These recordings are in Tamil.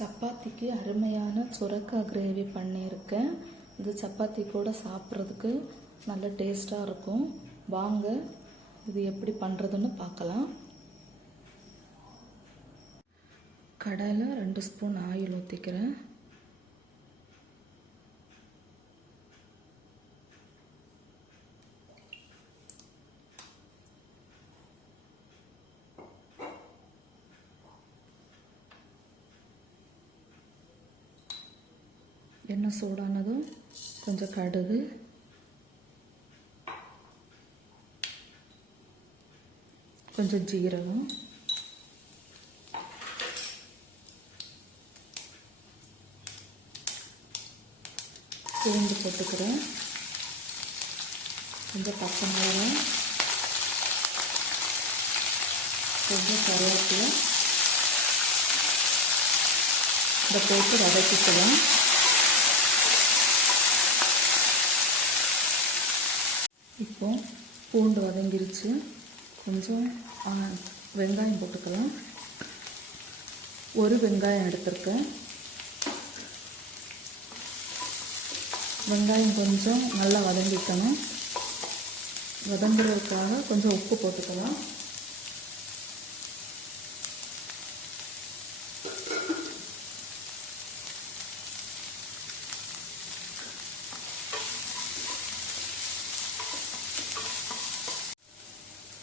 சப்பாத்திக்கு அருமையான சுரக்காய் கிரேவி பண்ணியிருக்கேன். இது சப்பாத்தி கூட சாப்பிட்றதுக்கு நல்ல டேஸ்ட்டாக இருக்கும். வாங்க இது எப்படி பண்ணுறதுன்னு பார்க்கலாம். கடாயில் 2 ஸ்பூன் ஆயில் ஊற்றிக்கிறேன். எண்ணெய் சூடானதும் கொஞ்சம் கடுகு, கொஞ்சம் ஜீரகம், பூண்டு போட்டுக்கிறேன், கொஞ்சம் பச்சை மிளகாய், கொஞ்சம் கருவேப்பிலை இதை போட்டு வதக்கிக்கலாம். இப்போ பூண்டு வதங்கிருச்சு. கொஞ்சம் வெங்காயம் போட்டுக்கலாம். ஒரு வெங்காயம் எடுத்திருக்கேன். வெங்காயம் கொஞ்சம் நல்லா வதங்கிக்கணும். வதங்குறதுக்காக கொஞ்சம் உப்பு போட்டுக்கலாம்.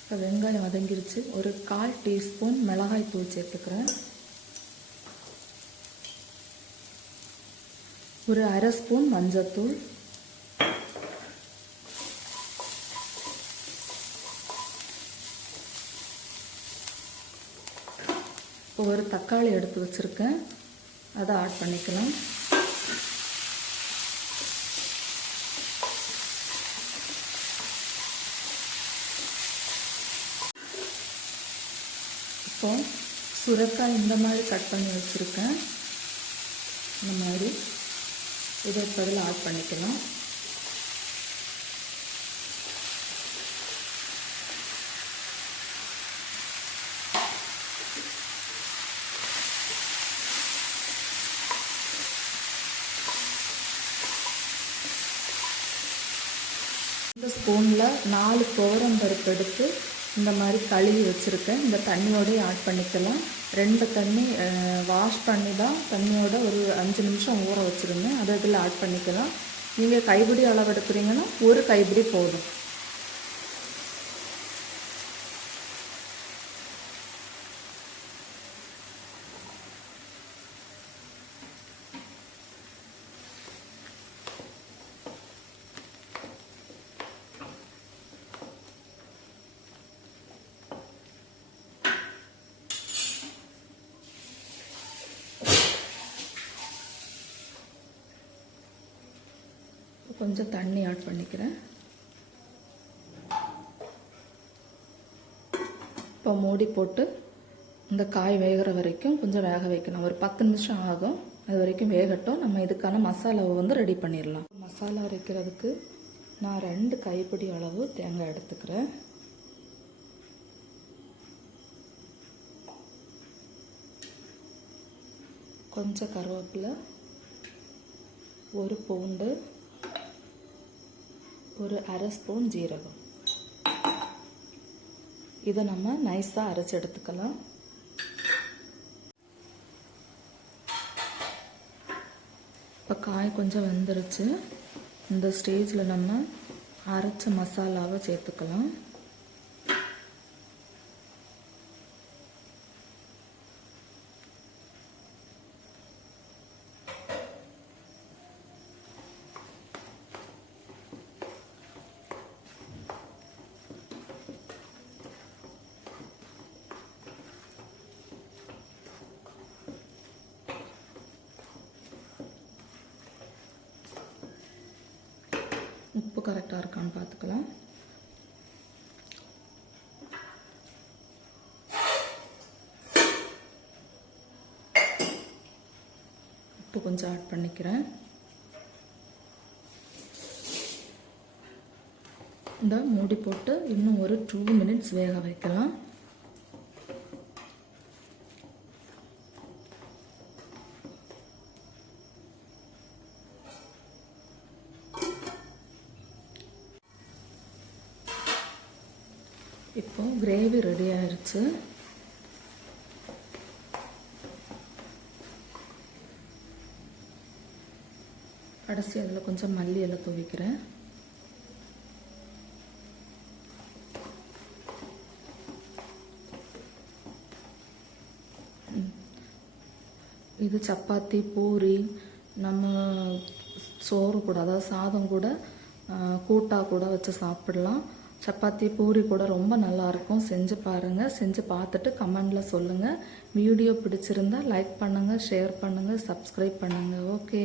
இப்போ வெங்காயம் வதங்கிருச்சு. ஒரு 1/4 டீஸ்பூன் மிளகாய் தூள் சேர்த்துக்கிறேன். ஒரு 1/2 ஸ்பூன் மஞ்சத்தூள், ஒரு தக்காளி எடுத்து வச்சுருக்கேன், அதை ஆட் பண்ணிக்கலாம். இப்போ சுரைக்காய் இந்த மாதிரி கட் பண்ணி வச்சுருக்கேன். இந்த மாதிரி இதை பதில் ஆட் பண்ணிக்கலாம். இந்த ஸ்பூனில் 4 துவரம்பருப்பு எடுத்து இந்த மாதிரி கழுவி வச்சுருக்கேன். இந்த தண்ணியோடய ஆட் பண்ணிக்கலாம். 2 தண்ணி வாஷ் பண்ணி தான் தண்ணியோட ஒரு 5 நிமிஷம் ஊற வச்சுருந்தேன். அதை இதில் ஆட் பண்ணிக்கலாம். நீங்கள் கைப்பிடி அளவு எடுக்கிறீங்கன்னா ஒரு கைப்பிடி போதும். கொஞ்சம் தண்ணி ஆட் பண்ணிக்கிறேன். இப்போ மூடி போட்டு இந்த காய் வேகிற வரைக்கும் கொஞ்சம் வேக வைக்கணும். ஒரு 10 நிமிஷம் ஆகும். அது வரைக்கும் வேகட்டும். நம்ம இதுக்கான மசாலாவை வந்து ரெடி பண்ணிடலாம். மசாலா அரைக்கிறதுக்கு நான் 2 கைப்பிடி அளவு தேங்காய் எடுத்துக்கிறேன். கொஞ்சம் கருவேப்பிலை, ஒரு பூண்டு, ஒரு 1/2 ஸ்பூன் ஜீரகம். இதை நம்ம நைஸாக அரைச்சி எடுத்துக்கலாம். இப்போ காய் கொஞ்சம் வெந்துருச்சு. இந்த ஸ்டேஜில் நம்ம அரைச்ச மசாலாவை சேர்த்துக்கலாம். உப்பு கரெக்டாக இருக்கான்னு பார்த்துக்கலாம். உப்பு கொஞ்சம் ஆட் பண்ணிக்கிறேன். இந்த மூடி போட்டு இன்னும் ஒரு 2 மினிட்ஸ் வேக வைக்கலாம். இப்போ கிரேவி ரெடி ஆயிடுச்சு. கடைசி அதில் கொஞ்சம் மல்லி இலை தூவிக்கிறேன். இது சப்பாத்தி, பூரி, நம்ம சோறு கூட, அதாவது சாதம் கூட கூட்டா கூட வச்சு சாப்பிடலாம். சப்பாத்தி, பூரி கூட ரொம்ப நல்லாயிருக்கும். செஞ்சு பாருங்கள். செஞ்சு பார்த்துட்டு கமெண்டில் சொல்லுங்கள். வீடியோ பிடிச்சிருந்தா லைக் பண்ணுங்கள், ஷேர் பண்ணுங்கள், சப்ஸ்கிரைப் பண்ணுங்கள். ஓகே.